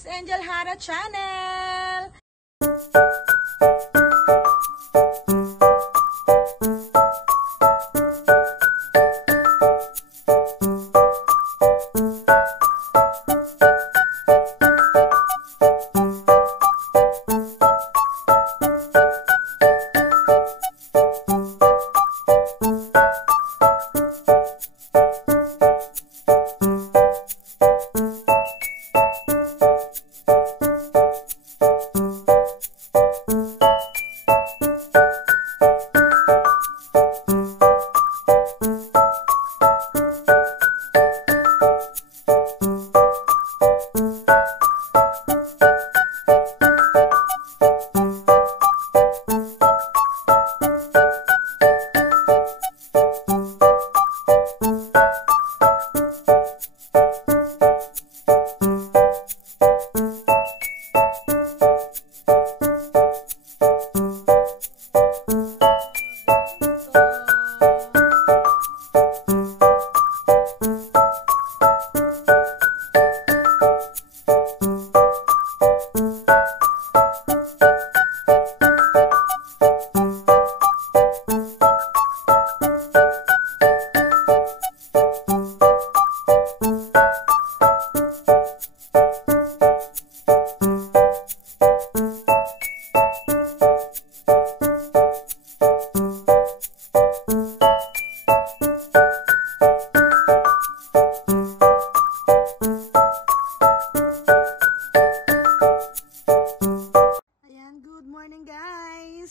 Miss Angel Hara Channel!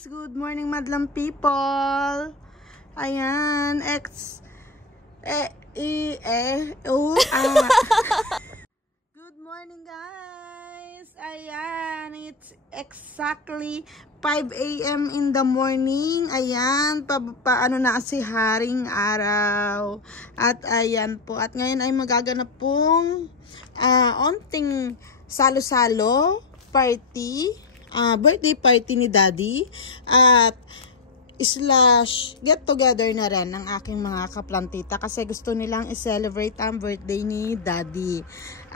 Good morning, madlang people. Ayan, Good morning, guys. Ayan, it's exactly 5 AM in the morning. Ayan, paano na si haring araw. At ayan po, at ngayon ay magaganap pong onting salo-salo party. Birthday party ni Daddy at slash get together na rin ng aking mga kaplantita kasi gusto nilang i-celebrate ang birthday ni Daddy.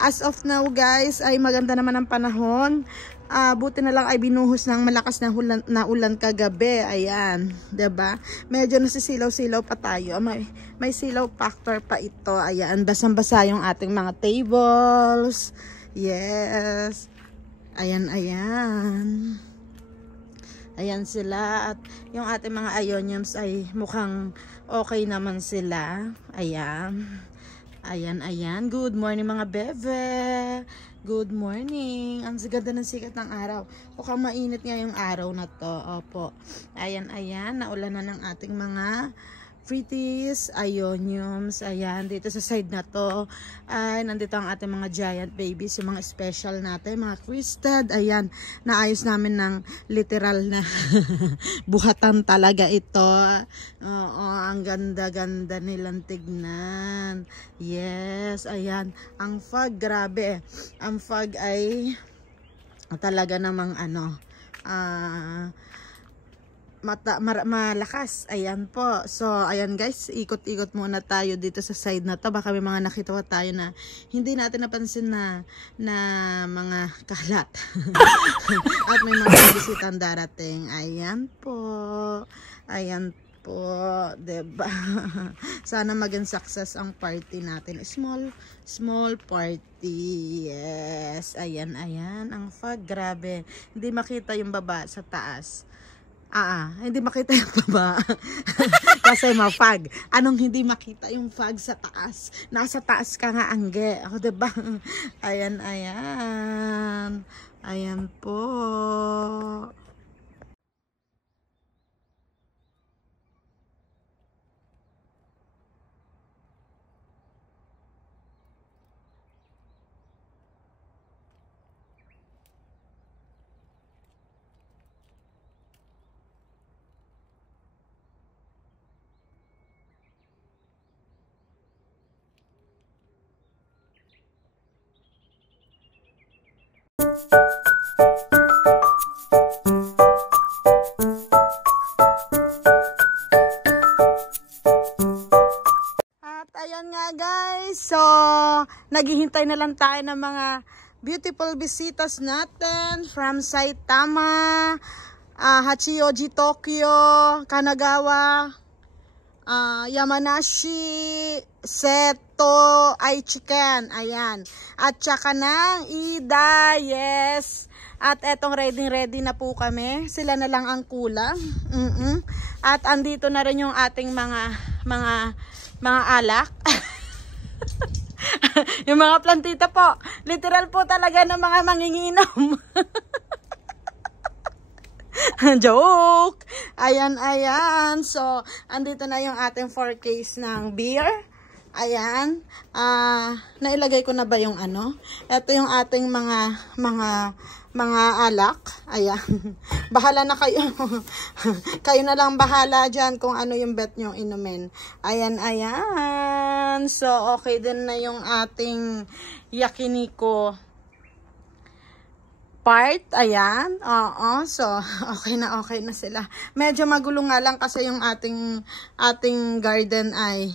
As of now, guys, ay maganda naman ang panahon. Buti na lang ay binuhos ng malakas na ulan kagabi. Ayan, 'di ba? Medyo nasisilaw-silaw pa tayo. May silaw factor pa ito. Ayan, basang-basa yung ating mga tables. Yes. Ayan, ayan. Ayan sila. At yung ating mga ioniums ay mukhang okay naman sila. Ayan. Ayan, ayan. Good morning, mga bebe. Good morning. Ang ganda ng sikat ng araw. Mukhang mainit nga yung araw na to. Opo. Ayan, ayan. Naulan na ng ating mga pretties, ioniums. Ayan, dito sa side na to ay nandito ang ating mga giant babies, yung mga special natin, mga crested. Ayan, naayos namin ng literal na buhatan talaga ito. Oo, ang ganda-ganda nilang tignan. Yes, ayan. Ang fog, grabe. Ang fog ay talaga namang malakas. Ayan po. So, ayan guys, ikot-ikot muna tayo dito sa side na to. Baka may mga nakita tayo na hindi natin napansin na mga kalat. At may mga bisitang darating. Ayan po. Ayan po. Diba? Sana maging success ang party natin. Small party. Yes. Ayan, ayan. Ang fog, grabe. Hindi makita yung baba sa taas. Hindi makita yung baba. Kasi ma-fog. Anong hindi makita yung fog sa taas? Nasa taas ka nga, angge. Ako, diba? Ayan, ayan. Ayan po. At ayan nga guys, so naghihintay na lang tayo ng mga beautiful bisitas natin from Saitama, Hachioji, Tokyo, Kanagawa, Yamanashi, Seto, Aichiken, ayan. At saka ng Ida, yes. At etong ready na po kami. Sila na lang ang kulang. At andito na rin yung ating mga alak. Yung mga plantita po. Literal po talaga ng mga manginginom. Joke! Ayan. So, andito na yung ating 4 case ng beer. Ayan. Nailagay ko na ba yung ano? Ito yung ating mga alak. Ayan. Bahala na kayo. Kayo na lang bahala dyan kung ano yung bet nyo inumin. Ayan. So, okay din na yung ating yakiniko part. Ayan. Oo. So, okay na sila. Medyo magulo nga lang kasi yung ating garden ay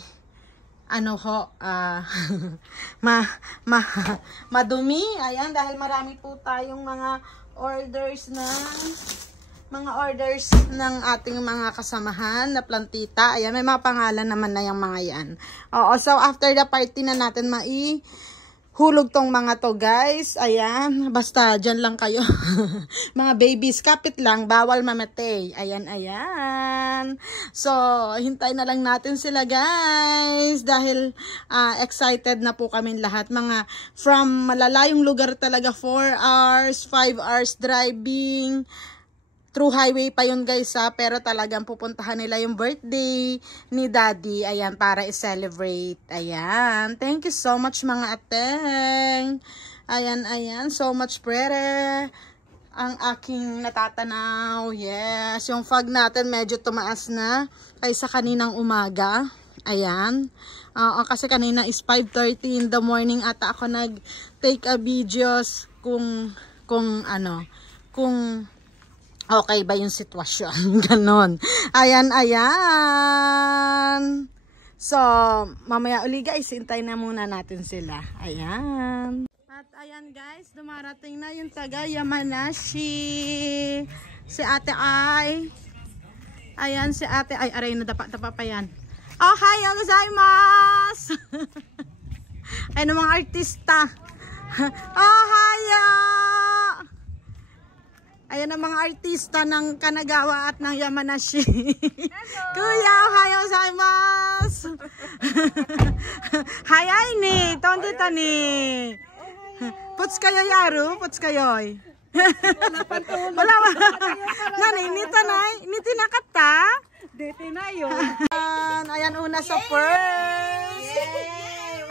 madumi. Ayan, dahil marami po tayong mga orders ng ating mga kasamahan na plantita. Ayan, may mga pangalan naman na yung mga yan. Oo, so after the party na natin hulog tong mga to, guys. Ayan, basta dyan lang kayo. Mga babies, kapit lang, bawal mamatay. Ayan. So, hintay na lang natin sila, guys. Dahil excited na po kami lahat. Mga from malalayong lugar talaga, 4 hours, 5 hours driving. Through highway pa yun, guys, pero talagang pupuntahan nila yung birthday ni Daddy, ayan, para i-celebrate. Ayan, thank you so much mga ateng. Ayan, so much pwede ang aking natatanaw. Yes, yung fog natin medyo tumaas na kaysa kaninang umaga. Ayan, kasi kanina is 5:30 in the morning ata ako nag-take a videos kung okay ba yung sitwasyon. Ganon. Ayan. So, mamaya uli guys, hintay na muna natin sila. Ayan. At ayan guys, dumarating na yung taga Yamanashi. Si ate ay. Ayan, si ate ay. Aray, nadapa pa yan. Ohayou gozaimasu! Ay, mga artista. Ohayou! Ayan ang mga artista ng Kanagawa at ng Yamanashi. Kuya, ohayou gozaimasu. Hayay ni, tondita ni. Puts kayo yaru, puts kayo. Wala ba? Nani, niti nakata? Dete na yun. Ayan, una sa first.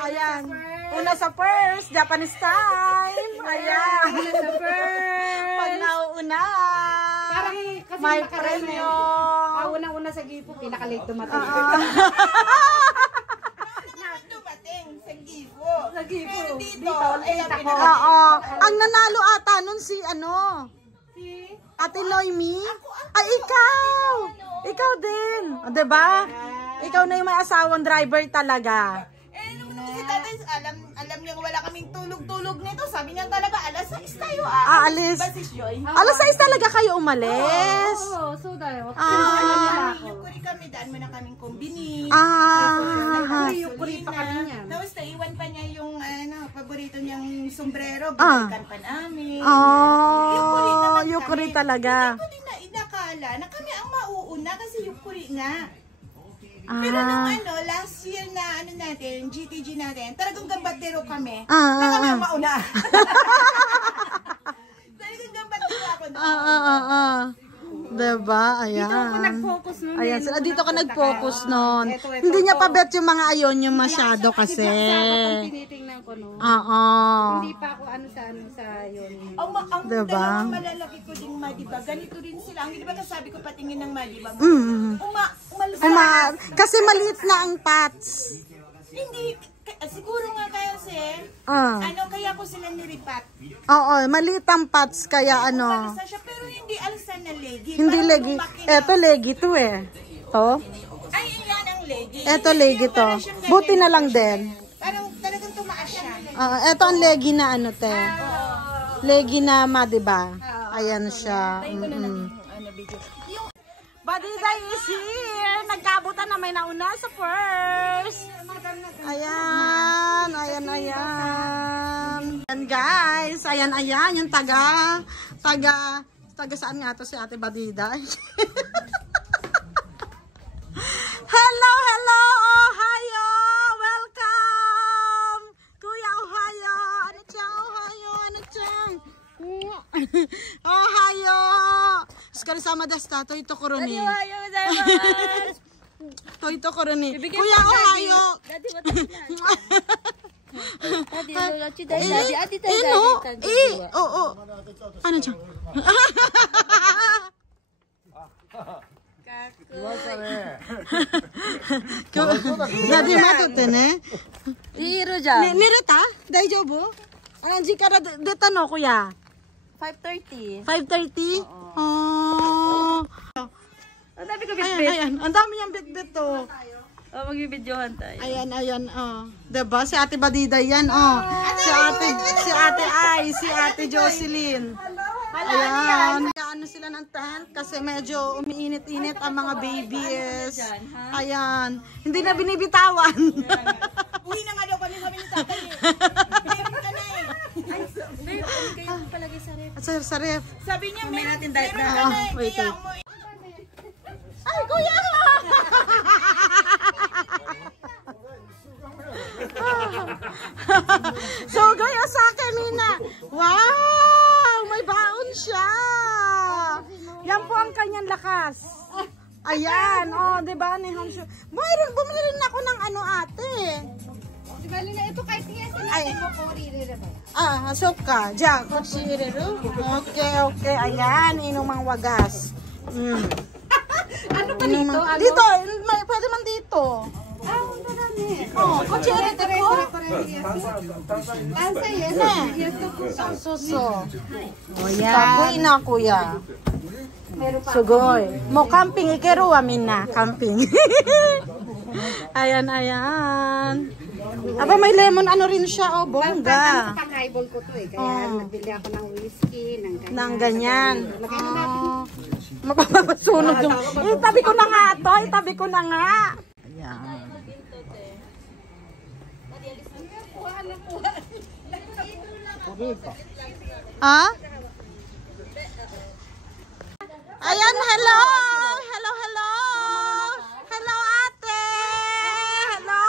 Ayan, una sa first, Japanese time. Ayan, una sa first. Pag nauuna, Parang kasi may premyo. Unang-una sa Gipo, pinaka-late dumating. Dumating sa Gipo. Sa Gipo. Pero dito, late ako. Oo. Ang nanalo ata nun si Si Ate Noemi. Ay, ikaw! Ikaw din. O, diba? Ikaw na yung may asawang driver talaga. nung si tatay, alam niya wala kaming tulog-tulog nito. Sabi niya talaga, alas 6 tayo Aalis. Ba si Joy? Alas 6 talaga kayo umalis. Oo, so dahil. Yukuri kami, daan mo na kaming kombini. Yukuri pa kami niyan. Tapos naiwan pa niya yung paborito niyang sombrero. Binalikan pa namin. Yukuri talaga. Hindi ko din na inakala na kami ang mauuna kasi yukuri nga. Pero nung last year na natin, GTG natin, talagang gambatero kami. Na kami ang mauna. Talagang gambatero ako doon. Diba? Ayan. Dito ako nag-focus nun. Ayan. Dito ka nag-focus nun. Hindi niya pa bet yung mga ayon yung masyado kasi. Kung tinitingnan ko no. Hindi pa ako sa yun. Ang diba? dalawang malalaki ko ding madiba, ganito rin sila. Ang diba sabi ko patingin ng madiba? Kasi maliit na ang pots. Hindi, siguro nga kasi, kaya ko sila niripat. Oo, maliit ang pots kaya Alisa siya, pero hindi alisan na legi. Hindi legi. Eto legi to eh. To? Ay, yan ang legi. Eto legi to. Buti na lang din. Parang talagang tumaas siya. Eto ang legi na te. Oo. Leginama, diba? Ayan siya. Badiday is here. Nagkabutan na may nauna sa first. Ayan. Ayan guys. Ayan. Yung taga saan nga to si Ate Badiday? Hello, Ohio! Welcome! Kuya Ohio! Ano chang? Ohio! Sekali sama desta, to ito koroni. To ito koroni. Kuya Ohio! Oo. Ano chang? Daddy matote ne. Iro dyan. Nireta? Daijobu? Anji kara deta no kuya? 5:30. 5:30? Oh. Ang dami ko bitbit. Ayan. Ang dami niyang bitbit to. Oh, magbibidyohan tayo. Ayan. Oh. Diba? Si Ate Badiday yan. Oh. Si Ate Ay. Si Ate Jocelyn. Ayan. Ano sila ng tent kasi medyo umiinit-init ang mga babies. Ayan. Hindi na binibitawan. Uwi na nga daw kami ni tatay eh. Meron ka na eh. Babe, ano kayo palagi sa ref? Sa ref. Sabi niya, meron natin diet ka na. na eh. Wait. Kaya umuwi. Ay, kuya! So, gaya sa akin, Mina. Wow! May baon siya. Yan po ang kanyang lakas. Ayan. Oh, diba? Mayroon, bumili rin ako ng ano, ate. Bali na ito kahit nga sila. Ay. Soka. Diyan, kutsiriru. Okay. Ayan, inumang wagas. Ano pa dito? Dito, pwede man dito. Ano dami? Oh, kutsiriru ko. Tansa yes. Suso. Oh, yan. Tapoy na, kuya. Sugoy. Mo camping ikero amin na camping. Ayan. Aba may lemon ano rin siya oh, bongga. Pang-highball ko to eh. Kaya nagbili ako ng whiskey, ng ganyan. Mapapasunog yung. Itabi ko na nga to, itabi ko na nga. Ayan. Ah? Ayan, hello! Hello, ate! Hello!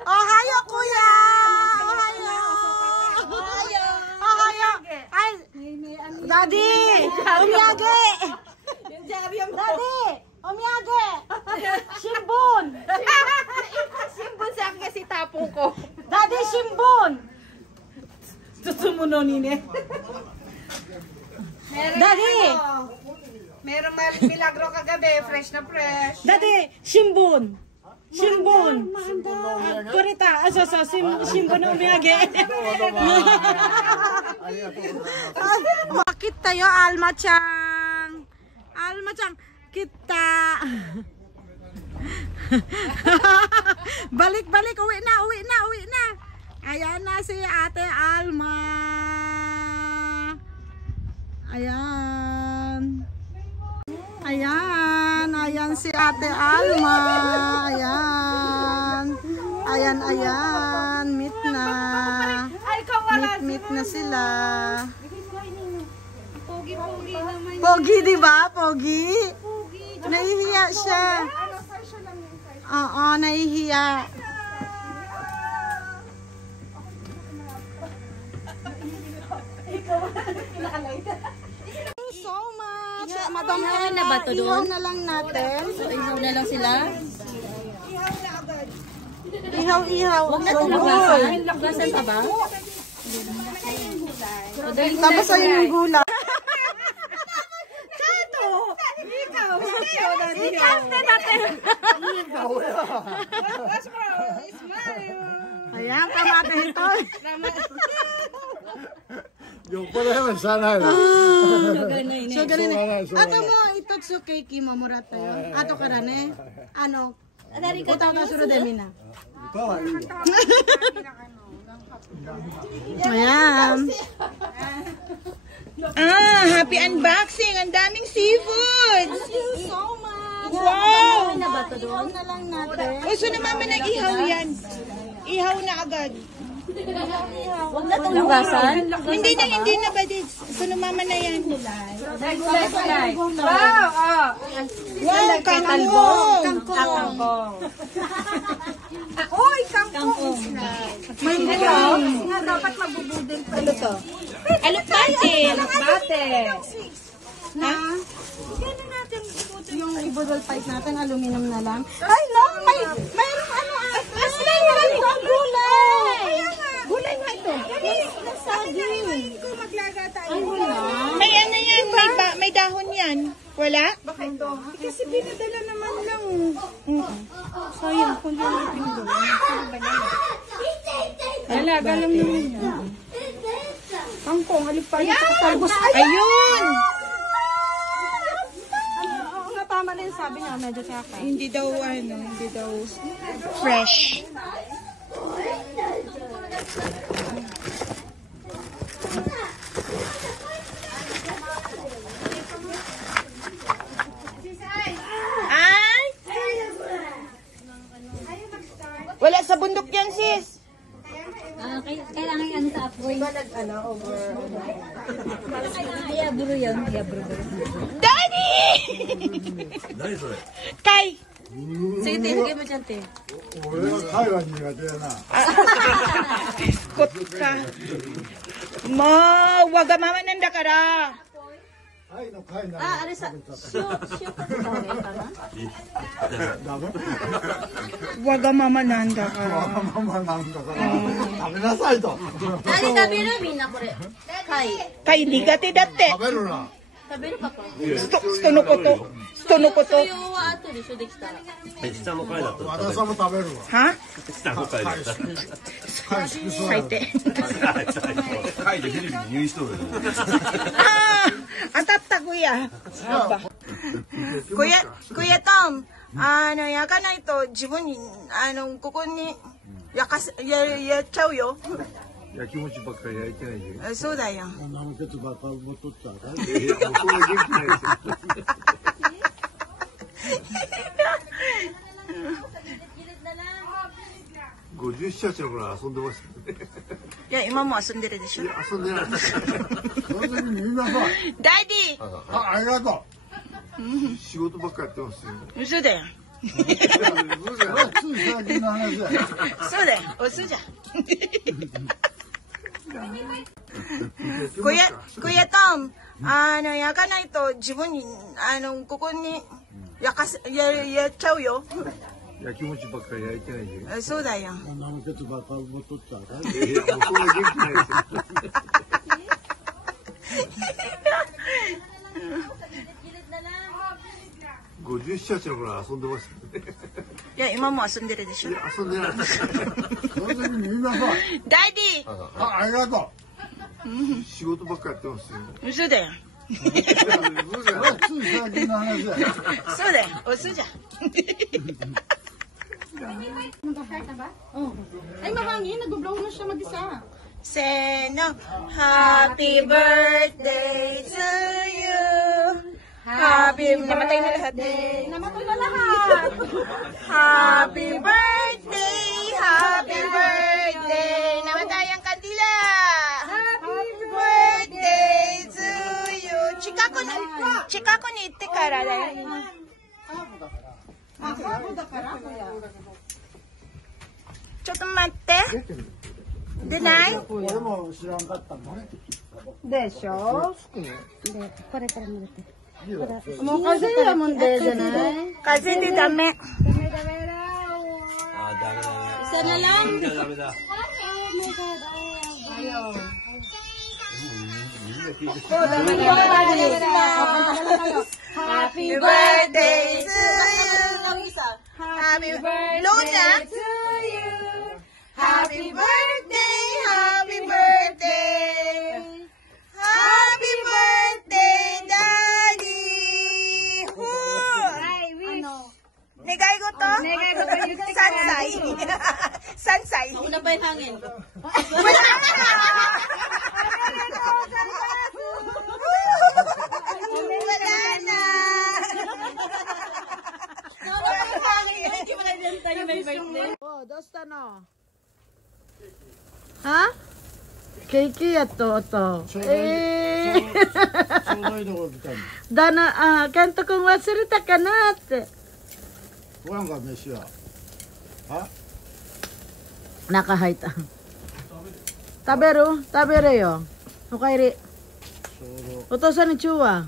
Ohio, kuya! Ohio! Ay! Daddy! Umiyage! Daddy! Umiyage! Shimbun! Simbon sa akin kasi tapong ko. Daddy, shimbun! Tutumuno nini. Daddy! Meron milagro kagabi, fresh na fresh. Daddy, shimbun! Shimbun! Kurita, shimbun na umiyage. Bakit tayo, Alma-chan? Alma-chan, kita! Balik, uwi na! Ayan na si Ate Alma. Ayan si Ate Alma. Ayan. Meet na. Meet na sila. Pogi naman. Pogi, di ba? Pogi. Nahihiya siya. Oo, nahihiya. So much. Madam, na ba to doon? Ihaw na lang natin. Ihaw na lang sila. Ihaw. Huwag na labasan. Labasan pa ba? Tapos ayun yung gula. Ayan, kamate ito. Yung pala naman sana. So, ganun eh. Ato mo, itotsu keiki mo murat tayo. Ato karane. Ano? Utang ka suro demi na. Ayan. Happy unboxing. Ang daming seafood. Thank you so much. Wow. Ihaw na lang natin. So na mama nag-ihaw yan. Ihaw na agad. Huwag na itong hugasan. Hindi na ba din? So na mama na yan. Wow! Wow, kangkong. Kangkong. Oy, kangkong. May bulang. Nga dapat magbubudin pa. Ano to? Alupate. Ha? Gano'n natin yung ibudol pipe natin, aluminum na lang. Ay, no! Mayroong ano ang gulay! Gulay nga ito. Nasaging. May ano yan, may dahon yan. Wala? Baka ito. Kasi pinadala naman lang. Sayang, kung yan ang pinadala. Alaga lang naman yan. Kangkong, alipay ito katalbos. Ayun! Tama rin sabi niya, medyo tsaka. Hindi daw fresh. Ay! Wala sa bundok yan, sis. Kailangan yan sa apoy. Iyaburo yan. Daddy! Kay! Sige, tinigay mo dyan, te. 俺は貝は苦手だな。 Kot ka. Mo, wagamama nanda ka ra. 貝の貝なの。 あれさ、塩かけた方がいいかな ダメ。 Wagamama nanda ka ra. ママなんだから食べなさいと。 何食べるみんなこれ。貝。 Kay, ligate dati. 食べるな。 食べるかこれ。 Sto no koto. それは後でしょ、できたら。下の階だと和田さんも食べるわ。 Ha? 下の階だったら貝好きそうや。 Saite. 階でフィリピンに入院しとるよ Atatta, kuya. Kuya Tom, yaka na ito, 自分に、ここに、やっちゃうよ。やきもちばっかり焼いてないで。そうだよ。生鉄ばっかり持っとったら。いや、もうそれ元気ないですよ。57の頃遊んでましたね。いや、今も遊んでるでしょ。遊んでない。それでみんなさ、ダディありがとう。仕事ばっかりやってますよ。嘘だよ。つい最近の話だよ。そうだよ。嘘じゃん。Kuya Tom, 焼かないと自分に、ここにやっちゃうよ。やきもちばっかり焼いてないで。そうだよ。生鉄ばっかり持っとったら。いや、もうそれ元気ないですよ。57の頃遊んでましたね。いや、今も遊んでるでしょ。遊んでない。それでみんなさ、ダディありがとう。仕事ばっかりやってますよ。嘘だよ。つい最近の話だよ。そうだよ。嘘じゃん。Ay, mamangin, nag-blow na siya mag-isa. Seno, happy birthday to you. Namatay na lahat. Namatay na lahat. Happy birthday. Namatay ang kandila. Happy birthday to you. Chika ko ni itte kara da yo. Chotto matte. Denai? 俺も知らんかったもんね。でしょこれから乗って。いいわ。もう風邪だもんでじゃない風邪でダメ。あー、ダメだね。Isa na lang. みんなダメだ。 Happy birthday to you. Happy birthday Luna. To you. Happy birthday, happy birthday. Happy birthday, Daddy. Negay ko to? Sansay. Sansay. Una pa yung hangin. Wala したのはケーキやっととちょうどいいとこ来たの。だな、ケント君忘れたかなってご飯が飯は。あ、中入った食べる食べるよおかえりちょうど。お父さんにチューは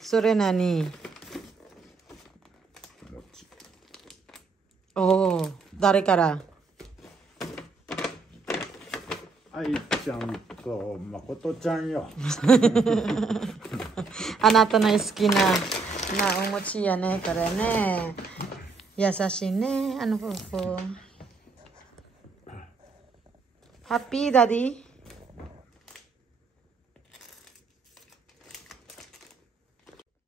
それ何おお誰から愛ちゃんと誠ちゃんよ。あなたの好きなお餅やねこれね優しいねあの夫婦ハッピーダディ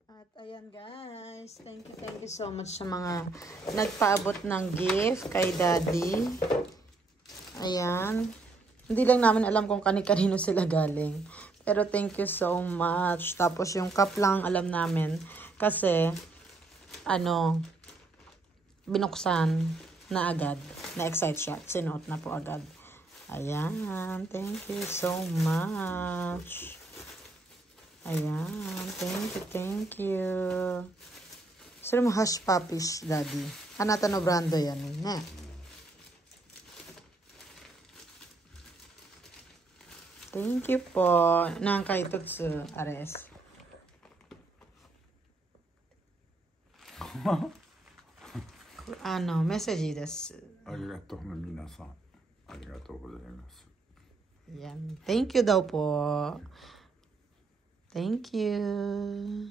at ayan guys thank you so much sa mga nagpaabot ng gift kay daddy ayan hindi lang namin alam kung kani-kanino sila galing pero thank you so much tapos yung cup lang alam namin kasi ano binuksan na agad na-excite siya sinuot na po agad ayan thank you so much ayan thank you sino mo hush puppies daddy anata no brando yan ne thank you po nang kaitotsu ares メッセージです。ありがとう皆さん。ありがとうございます。Yan. Thank you daw po. Thank you.